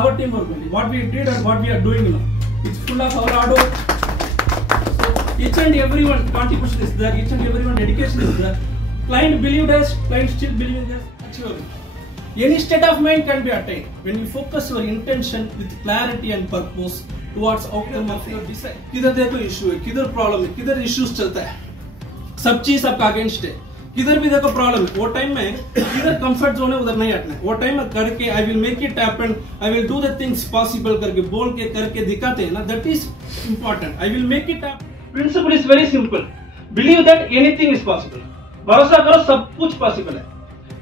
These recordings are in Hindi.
our teamwork only. What we did and what we are doing now, it's full of our hard work. So each and everyone contribution is there. Each and everyone dedication is there. Client believed us. Client still believing us. Achievable. Any state of mind can be attained when you focus your intention with clarity and purpose towards outcome of your design. किधर देखो issue है, किधर problem है, किधर issues चलता है, सब चीज आपका अगेंस्ट है. किधर भी देखो प्रॉब्लम है, वो टाइम में किधर कंफर्ट जोन है उधर नहीं हटना है. वो टाइम में करके I will make it happen, I will do the things possible करके बोल के करके दिखाते हैं ना, that is important. I will make it happen. Principle is very simple. Believe that anything is possible. भरोसा करो सब कुछ पॉसिबल है.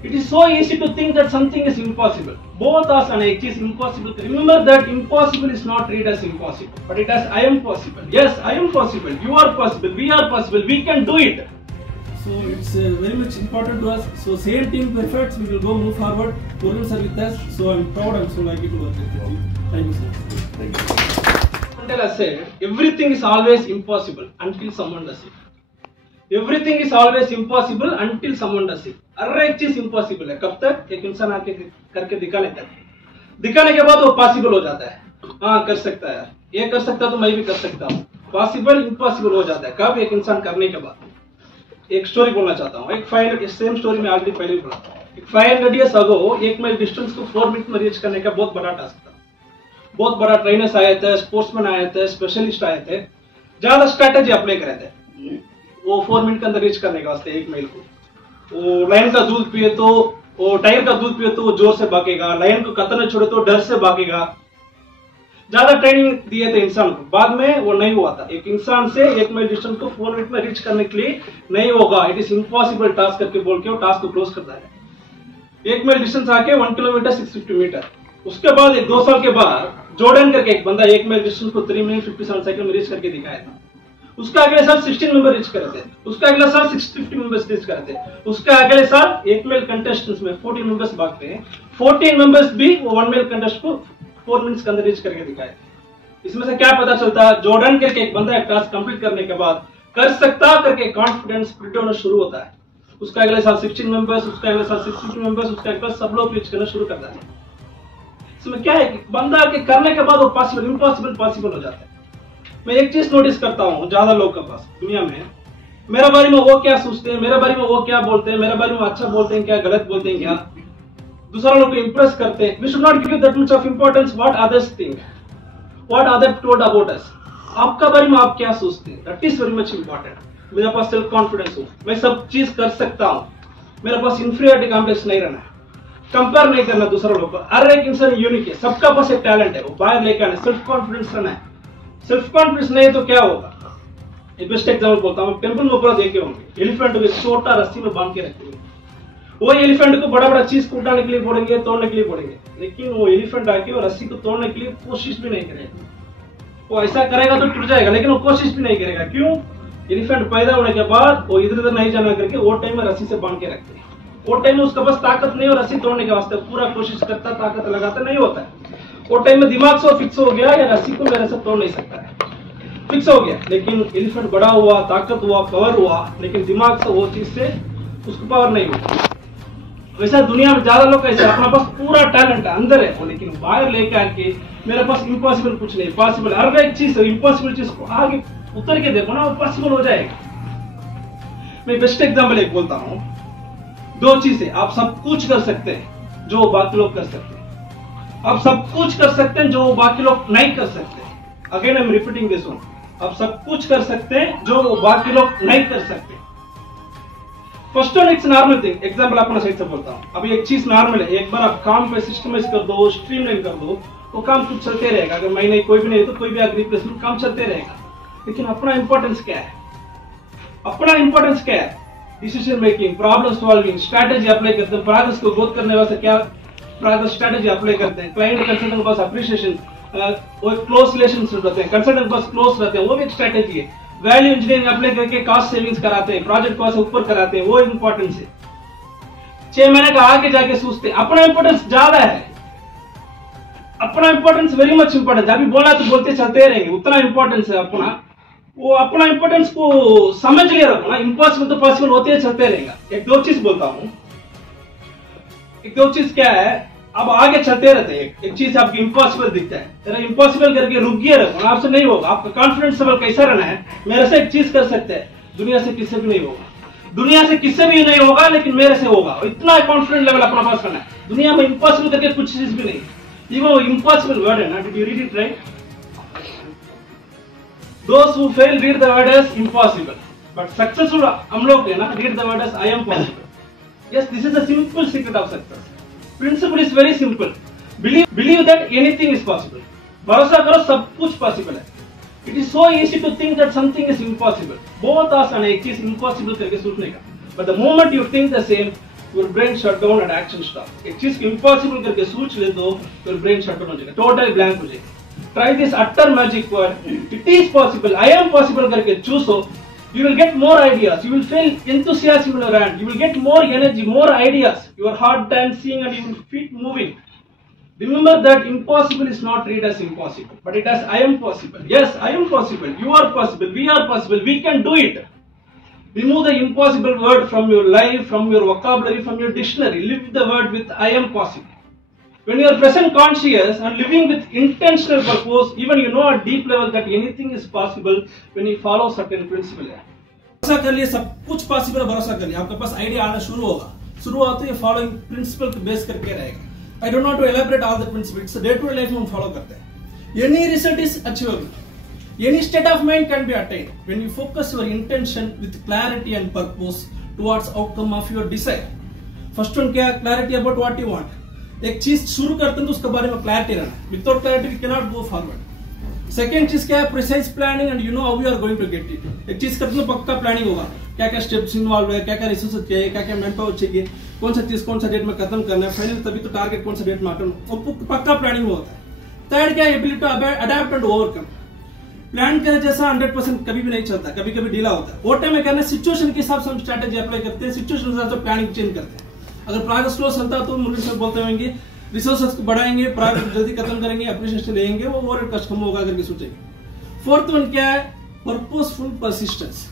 It is so easy to think that something is impossible. बहुत आसान है एक चीज impossible. Remember that impossible is not read as impossible, but it as I am possible. Yes, I am possible, you are possible, we are possible, we can do it. So it's very much important to us. So same team perfect. We will go move forward. Programs are with us. So I'm proud. I'm so lucky to work with you. Thank you, sir. Thank you. Until I said, everything is always impossible until someone does it. Everything is always impossible until someone does it. हर एक चीज impossible है. कब तक? एक इंसान आके करके दिखाने तक. दिखाने के बाद वो possible हो जाता है. हाँ कर सकता है. ये कर सकता तो मैं भी कर सकता हूँ. Possible impossible हो जाता है. कब? एक इंसान करने के बाद. एक स्टोरी बोलना चाहता हूँ. एक 500 सेम स्टोरी में आगे पहले बोला. एक 500 years ago 1 माइल डिस्टेंस को 4 मिनट में रीच करने का बहुत बड़ा टास्क था. बहुत बड़ा ट्रेनर्स आए थे, स्पोर्ट्समैन आए थे, स्पेशलिस्ट आए थे, ज्यादा स्ट्रैटेजी अप्लाई करे थे वो 4 मिनट के अंदर रीच करने के वास्ते 1 माइल को. वो लायन का दूध पिए तो, वो टाइगर का दूध पिए तो वो जोर से भागेगा, लायन को कतर न छोड़े तो डर से भागेगा. ज्यादा ट्रेनिंग दिए थे इंसान को, बाद में वो नहीं हुआ था. एक इंसान से 1 माइल डिस्टेंस को 4 मिनट में रीच करने के लिए नहीं होगा. इट इज इम्पॉसिबल टास्क करके बोल के वो टास्क को क्लोज करता है. 1 माइल डिस्टेंस आके 1 किलोमीटर 650 मीटर. उसके बाद 2 साल के बाद जॉर्डन करके एक बंदा 1 माइल डिस्टेंस को 3 मिनट 57 सेकंड में रीच करके दिखाया था. उसका अगले साल 16 मेंबर रीच करे थे. उसका अगला साल 650 मेंबर्स रीच करे थे. उसका अगले साल 1 माइल कंटेस्टेंट्स में 14 मेंबर्स भागते हैं. 14 मेंबर्स भी वो 1 माइल कंटेस्ट को 4 मिनट्स के अंदर रीच करके दिखाए. इसमें से क्या पता चलता है? जॉर्डन करके एक बंदा एक टास्क कंप्लीट करने के बाद कर सकता करके कॉन्फिडेंस स्प्रिट होना शुरू होता है. उसका अगले साल 16 मेंबर्स, उसका अगले साल 60 मेंबर्स, उसका अगले सब लोग रीच करना शुरू करता है. इसमें क्या है कि बंदा के करने के बाद वो पॉसिबल इम्पॉसिबल पॉसिबल हो जाता है. मैं एक चीज नोटिस करता हूँ ज्यादा लोग के पास दुनिया में, मेरे बारे में वो क्या सोचते हैं, मेरे बारे में वो क्या बोलते हैं, मेरे बारे में अच्छा बोलते हैं क्या, गलत बोलते हैं क्या, दूसरा लोग को इंप्रेस करते हैं. We should not give that much of importance what others think, what other told about us. आपका बारे में आप क्या सोचते हैं, that is very much important. मेरे पास सेल्फ कॉन्फिडेंस हो, मैं सब चीज कर सकता हूँ, मेरे पास इंफीरियरिटी कॉम्प्लेक्स नहीं रहना, कंपेयर नहीं करना दूसरे लोग को. हर एक इंसान यूनिक है, सबका पास एक टैलेंट है, वो बाहर लेकर आना. सेल्फ कॉन्फिडेंस रहना है. सेल्फ कॉन्फिडेंस नहीं तो क्या होगा? एक बेस्ट एग्जाम्पल बोलता हूँ. टेंपल में ऊपर देखे होंगे एलिफेंट को छोटा रस्सी में बांध के रखते हैं. वो एलिफेंट को बड़ा बड़ा चीज को उठाने के लिए बोलेंगे, तोड़ने के लिए बोलेंगे, लेकिन वो एलिफेंट आके वो रस्सी को तोड़ने के लिए कोशिश भी नहीं करेगा. वो ऐसा करेगा तो टूट जाएगा, लेकिन वो कोशिश भी नहीं करेगा. क्यों? एलिफेंट पैदा होने के बाद वो इधर उधर नहीं जाना करके वो टाइम में रस्सी से बांध के रखते हैं. वो टाइम में उसके पास ताकत नहीं हो रस्सी तोड़ने के वास्ते, पूरा कोशिश करता ताकत लगाता नहीं होता है. वो टाइम में दिमाग से फिक्स हो गया या रस्सी को मेरे से तोड़ नहीं सकता है, फिक्स हो गया. लेकिन एलिफेंट बड़ा हुआ, ताकत हुआ, पावर हुआ, लेकिन दिमाग से वो चीज से उसको पावर नहीं हुआ. वैसा दुनिया में ज्यादा लोग ऐसे अपना पास पूरा टैलेंट अंदर है, लेकिन बाहर लेके आके मेरे पास इम्पॉसिबल कुछ नहीं, पॉसिबल हर एक चीज है. इम्पॉसिबल चीज को आगे उतर के देखो ना, वो पॉसिबल हो जाएगा. मैं बेस्ट एग्जांपल एक बोलता हूँ. 2 चीजें, आप सब कुछ कर सकते हैं जो बाकी लोग कर सकते हैं. आप सब कुछ कर सकते हैं जो बाकी लोग नहीं कर सकते. Again I am repeating this one. आप सब कुछ कर सकते हैं जो बाकी लोग नहीं कर सकते. First one it's normal thing. Example अपना साइड से बोलता हूँ. अभी एक चीज नॉर्मल है, एक बार आप काम पे सिस्टमाइज कर दो, स्ट्रीमलाइन कर दो, वो काम कुछ चलते रहेगा. अगर मैं नहीं, कोई भी नहीं तो कोई भी रिप्लेसमेंट काम चलते रहेगा. लेकिन अपना इंपॉर्टेंस क्या है? अपना इंपॉर्टेंस क्या है? Decision making, problem solving, strategy apply करते हैं. प्रोग्रेस को ग्रोथ करने वास्ते क्या प्रोग्रेस स्ट्रैटेजी अप्लाई करते हैं. क्लाइंट कंसल्टेंट के पास अप्रिशिएशन, वो क्लोज रिलेशनशिप रहते हैं, कंसल्टेंट के पास क्लोज रहते हैं, वो भी एक स्ट्रैटेजी है. वैल्यू इंजीनियरिंग अप्लाई करके कॉस्ट सेविंग्स कराते हैं, प्रोजेक्ट कॉस्ट ऊपर कराते हैं, वो इंपॉर्टेंस है. 6 महीने का आगे जाके सोचते हैं. अपना इंपॉर्टेंस ज्यादा है. अपना इंपॉर्टेंस वेरी मच इंपॉर्टेंस. अभी बोला तो बोलते चलते रहेंगे, उतना इंपॉर्टेंस है अपना. वो अपना इंपॉर्टेंस को समझ लिया रखो ना. इम्पॉसिबल तो पॉसिबल होते चलते रहेगा. एक 2 चीज बोलता हूँ. एक 2 चीज क्या है? अब आगे चलते रहते हैं, एक चीज आपकी इम्पॉसिबल दिखता है, तेरा इम्पॉसिबल करके रुक गया रहता, आपसे नहीं होगा। आपका कॉन्फिडेंस लेवल कैसा रहना है, मेरे से एक चीज कर सकते हैं, दुनिया से किससे भी नहीं होगा, दुनिया से किससे भी नहीं होगा, लेकिन मेरे से होगा। इतना कॉन्फिडेंट लेवल अपना पास करना है। दुनिया में इम्पॉसिबल करके कुछ चीज भी नहीं, ये वो इम्पॉसिबल वर्ड है ना, did you read it right? Those who fail read the word as impossible, but successful हम लोग है ना, read the word as I am possible. Yes, this is the simple secret of success. Principle is very simple. Believe that anything is possible. भरोसा करो सब कुछ पॉसिबल है। It is so easy to think that something is impossible. बहुत आसान है एक चीज impossible करके सोचने का, but the moment you think the same, your brain shut down and action stop. एक चीज को impossible करके सोच ले तो your brain shut down हो जाएगा, total blank हो जाएगा। Try this utter magic word. It is possible. I am possible करके चूसो. You will get more ideas. You will feel enthusiasm in your hand. You will get more energy, more ideas. Your heart dancing and your feet moving. Remember that impossible is not read as impossible, but it as I am possible. Yes, I am possible. You are possible. We are possible. We can do it. Remove the impossible word from your life, from your vocabulary, from your dictionary. Live the word with I am possible. When you are present conscious and living with intentional purpose, even you know at deep level that anything is possible when you follow certain principle. भरोसा कर लिए सब कुछ पॉसिबल है, भरोसा कर लिए आपके पास आइडिया आना शुरू होगा। शुरू होते ही फॉलोइंग प्रिंसिपल को बेस करके रहेगा। I don't not to elaborate all the principles, day to day life में हम फॉलो करते हैं। Any result is achievable, any state of mind can be attend when you focus your intention with clarity and purpose towards outcome of your desire. First one क्या, clarity about what you want. एक चीज शुरू करते हैं तो उसके बारे में क्लैरिटी रहना, without clarity we can not go forward. Second चीज क्या है, precise planning and you know how you are going to get it. एक चीज करते हैं पक्का प्लानिंग होगा, क्या क्या स्टेप्स इन्वॉल्व है, क्या क्या रिसोर्सेज चाहिए, क्या क्या मैन पावर चाहिए, कौन सा चीज कौन सा डेट में खत्म करना है, फाइनल तभी तो टारगेट कौन सा डेट में अटेंड, वो पक्का प्लानिंग होता है। थर्ड क्या, ability to adapt and overcome. Plan के जैसा 100% कभी भी नहीं चलता, कभी कभी ढीला होता है। वो टाइम में करना सिचुएशन के हिसाब से हम स्ट्रैटेजी अप्लाई करते हैं, सिचुएशन के हिसाब से प्लानिंग चेंज करते हैं। अगर प्रोग्रेस स्लो चलता है तो मुर्गी से बोलते होंगे रिसोर्सेस को बढ़ाएंगे, प्रोग्रेस जल्दी खत्म करेंगे, अप्रिशिएशन लेंगे, वो ओवर कस्ट कम होगा करके सोचेंगे। फोर्थ वन क्या है, पर्पसफुल परसिस्टेंस।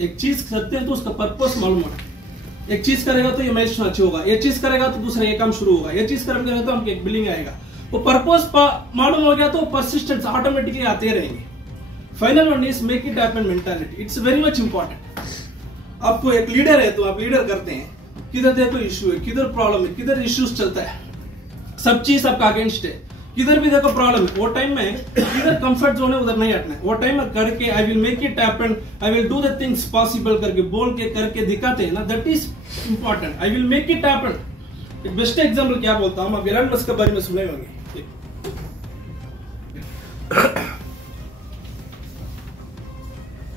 एक चीज करते हैं तो उसका पर्पस मालूम होना। एक चीज करेगा तो ये माइलस्टोन अच्छी होगा, ये चीज करेगा तो दूसरा ये काम शुरू होगा, ये चीज करेगा तो हमको एक बिलिंग आएगा। वो पर्पस मालूम हो गया तो परसिस्टेंस ऑटोमेटिकली आते रहेंगे। Final one is make it happen mentality. It's very much important. आपको एक लीडर है तो आप लीडर करते हैं, किधर देखो इश्यू है, किधर प्रॉब्लम है, किधर इश्यूज चलता है, सब चीज आपका अगेंस्ट है, किधर भी देखो प्रॉब्लम है। वो टाइम में किधर कंफर्ट जोन है उधर नहीं हटना है। वो टाइम में करके I will make it happen, I will do the things possible करके बोल के करके दिखाते हैं ना, that is important. I will make it happen. एक बेस्ट एग्जांपल क्या बोलता हूं, आप एलन मस्क के बारे में सुने होंगे।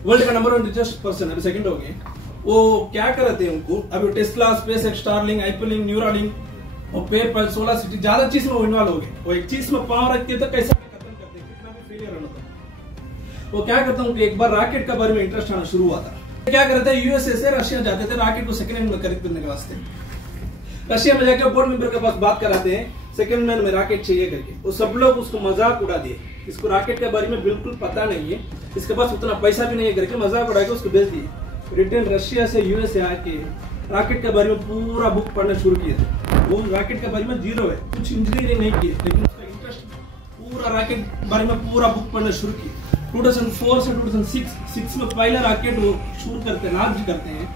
वर्ल्ड का नंबर 1 रिचेस्ट पर्सन, अभी सेकंड हो गए। वो क्या कर रहे थे उनको, अभी Tesla, SpaceX, Starlink, hyperlink, Neuralink और पेपल, सोलर सिटी, ज्यादा चीज में वो इन्वॉल्व हो गए। वो एक चीज में पांव रखते तो कैसा भी खत्म करते, कितना भी फेलियर होता। वो क्या करता हूँ कि एक बार रॉकेट के बारे में इंटरेस्ट आना शुरू हुआ था। क्या करते थे, यूएसए से रशिया जाते थे रॉकेट को सेकंड हैंड में खरीद करने के वास्ते। रशिया में जाकर बोर्ड मेंबर के पास बात कराते हैं, सेकंड हैंड में रॉकेट चाहिए करके। वो सब लोग उसको मजाक उड़ा दिए, इसको रॉकेट के बारे में बिल्कुल पता नहीं है, इसके पास उतना पैसा भी नहीं है करके मजाक उड़ा के उसको बेच दिए। रिटर्न रशिया से यूएसए आके रॉकेट के बारे में पूरा बुक पढ़ना शुरू किया। वो रॉकेट के बारे में जीरो है, कुछ इंजीनियरिंग नहीं की, लेकिन उसका इंटरेस्ट पूरा रॉकेट बारे में पूरा बुक पढ़ना शुरू किया। 2004 से 2006 में पहले रॉकेट वो शुरू करते हैं, लॉन्च करते हैं,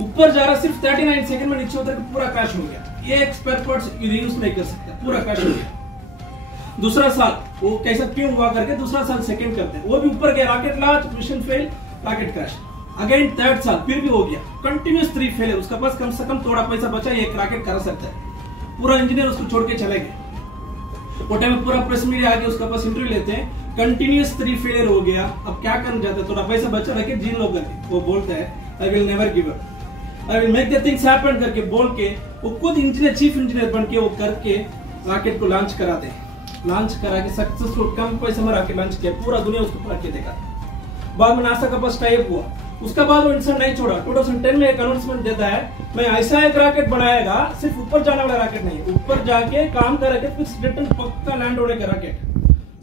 ऊपर जा रहा सिर्फ 39 सेकंड में नीचे उतर के पूरा क्रैश हो गया। ये एक स्पेयर पार्ट्स यूज नहीं कर सकते, पूरा क्रैश हो गया। दूसरा साल वो कैसा क्यों हुआ करके दूसरा साल सेकंड करते हैं, वो भी ऊपर गया, rocket launch, mission fail, rocket crash. Again third साल फिर भी हो गया, कंटिन्यूस 3 फेल है। उसके पास कम से कम थोड़ा पैसा बचा, एक रॉकेट कर सकता है। पूरा इंजीनियर उसको छोड़ के चले गए। वो टाइम पूरा प्रेस मीडिया आके उसके पास इंटरव्यू लेते हैं, कंटिन्यूस 3 फेलियर हो गया, अब क्या करना चाहते हैं, थोड़ा पैसा बचा रखे जीन लो करके। वो बोलता है I will never give up, I will make the things happen करके बोल के वो खुद इंजीनियर, चीफ इंजीनियर बन के वो करके रॉकेट को लॉन्च कराते हैं। लॉन्च करा के सक्सेसफुल कम पैसे में रॉकेट लॉन्च किया, पूरा दुनिया उसको पढ़ के देखा। बाद में नासा का पास टाइप हुआ, उसका बाद वो इंसान नहीं छोड़ा। 2010 में एक अनाउंसमेंट देता है, मैं ऐसा एक रॉकेट बनाएगा, सिर्फ ऊपर जाने वाला रॉकेट नहीं, ऊपर जाके काम करके फिर रिटर्न पक्का लैंड होने का रॉकेट।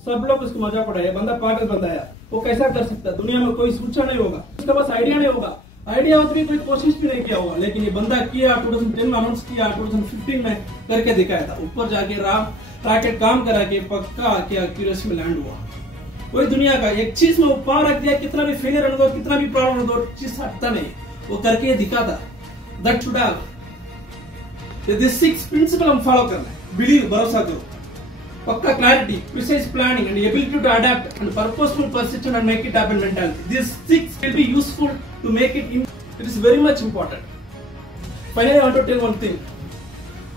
सब लोग उसको मजाक उड़ाया, बंदा पागल बंदा है, वो कैसा कर सकता है, दुनिया में कोई सोचा नहीं होगा, उसके पास आइडिया नहीं होगा। आइडिया होता भी कोई कोशिश भी नहीं किया होगा, लेकिन ये बंदा किया, 2010 में अनाउंस किया, 2015 में करके दिखाया था। ऊपर जाके रॉकेट काम करा के पक्का के एक्यूरेसी में लैंड हुआ। कोई दुनिया का एक चीज में ऊपर रख दिया, कितना भी फेलियर होने दो, कितना भी प्रॉब्लम होने दो, चीज हटता नहीं, वो करके दिखाता। That should have this 6 principle हम फॉलो करना है। बिलीव, भरोसा करो, पक्का clarity, precise planning and ability to adapt and purposeful persistent and make it happen mentality. This 6 will be useful to make it it is very much important. Finally, I want to tell one thing.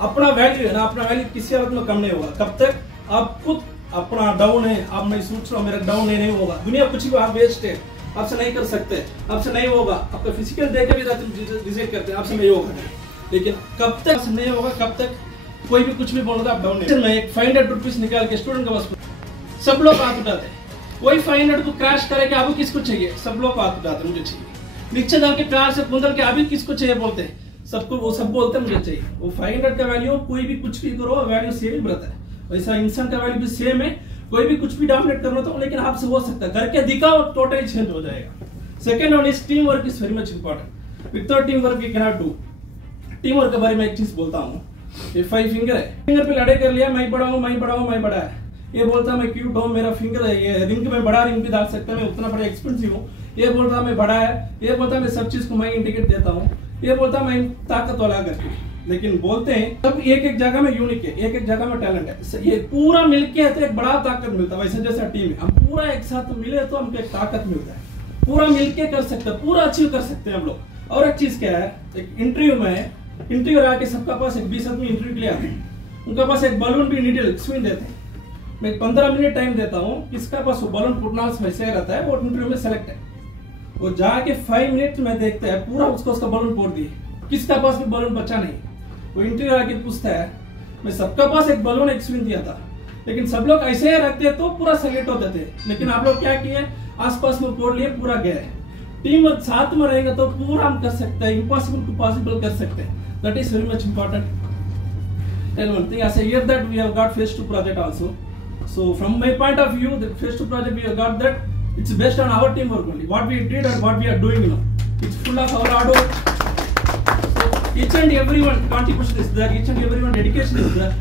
अपना वैल्यू है ना, अपना वैल्यू किसी हालत में कम नहीं होगा। कब तक आप खुद अपना डाउन है, आप नहीं सोच रहे हो मेरा डाउन नहीं होगा, दुनिया कुछ भी आप वेस्ट है, आपसे नहीं कर सकते, आपसे नहीं होगा। आपका फिजिकल देख के भी डिसाइड करते हैं आपसे नहीं होगा, लेकिन कब तक नहीं होगा, कब तक कोई भी कुछ भी बोलता आप डाउन नहीं। मैं एक 500 रुपीज निकाल के स्टूडेंट के पास, सब लोग हाथ उठाते हैं। कोई 500 को क्रैश करे कि आपको किसको चाहिए, सब लोग हाथ उठाते मुझे चाहिए। नीचे डाल के कार से कुंदल के अभी किसको चाहिए बोलते हैं, सबको, वो सब बोलते हैं मुझे चाहिए। वो 500 का वैल्यू, कोई भी कुछ भी करो वैल्यू सेम ही रहता है, वैसा इंसान का वैल्यू भी सेम है। कोई भी कुछ भी डोमिनेट करना तो, लेकिन आपसे हो सकता है, करके दिखाओ, टोटली चेंज हो जाएगा। Second one is team work is very much important. Without team work you can not do. Team work के बारे में एक चीज बोलता हूँ, ये 5 फिंगर है, फिंगर पे लड़ाई कर लिया, मैं बड़ा हूँ, मैं बड़ा हूँ, मैं बड़ा है। ये बोलता मैं क्यूट हूँ, मेरा फिंगर है, ये रिंग में बड़ा रिंग भी डाल सकता है, मैं उतना बड़ा एक्सपेंसिव हूँ। ये बोलता मैं बड़ा है, ये बोलता मैं सब चीज को मैं इंडिकेट देता हूँ, ये बोलता मैं ताकत वाला करके। लेकिन बोलते हैं सब एक जगह में यूनिक है, एक जगह में टैलेंट है, ये पूरा मिलके है तो एक बड़ा ताकत मिलता है। वैसे जैसा टीम है, हम पूरा एक साथ मिले तो हमको एक ताकत मिलता है, पूरा मिलके कर सकते हैं, पूरा अचीव कर सकते हैं हम लोग। और एक चीज क्या है, एक इंटरव्यू में इंटरव्यू आके सबका पास एक 20 आदमी इंटरव्यू के लिए आते हैं, उनका पास एक बलून भी नीडल स्विंग देते हैं। मैं 15 मिनट टाइम देता हूँ, किसका पास वो बलून फुटना वैसे रहता है, वो इंटरव्यू में सेलेक्ट है। वो जाके 5 मिनट में देखता है पूरा उसका बलून फोड़ दिए, किसका पास भी बलून बचा नहीं। वो इंटरव्यू आके पूछता है, मैं सबका पास एक बलून एक स्विंग दिया था, लेकिन सब लोग ऐसे ही रखते तो पूरा सेलेक्ट होते थे, लेकिन आप लोग क्या किए, आसपास में फोड़ लिए, पूरा गए। टीम साथ में रहेगा तो पूरा हम कर सकते हैं, इम्पॉसिबल टू पॉसिबल कर सकते हैं। That is very much important. And one thing, as I hear that we have got phase 2 project also. So from my point of view, the phase 2 project we have got that it's based on our teamwork only. What we did and what we are doing now, it's full of our hard work. So each and everyone contribution is there, each and everyone dedication is there.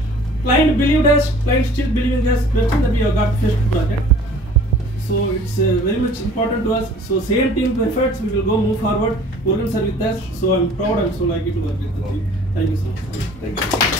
Client believed us, client still believing us. Based on that we have got phase 2 project. So it's very much important to us. So same team efforts, we will go move forward. Organs are with us. So I'm proud. I'm so lucky to work with the team. Thank you so much. Thank you.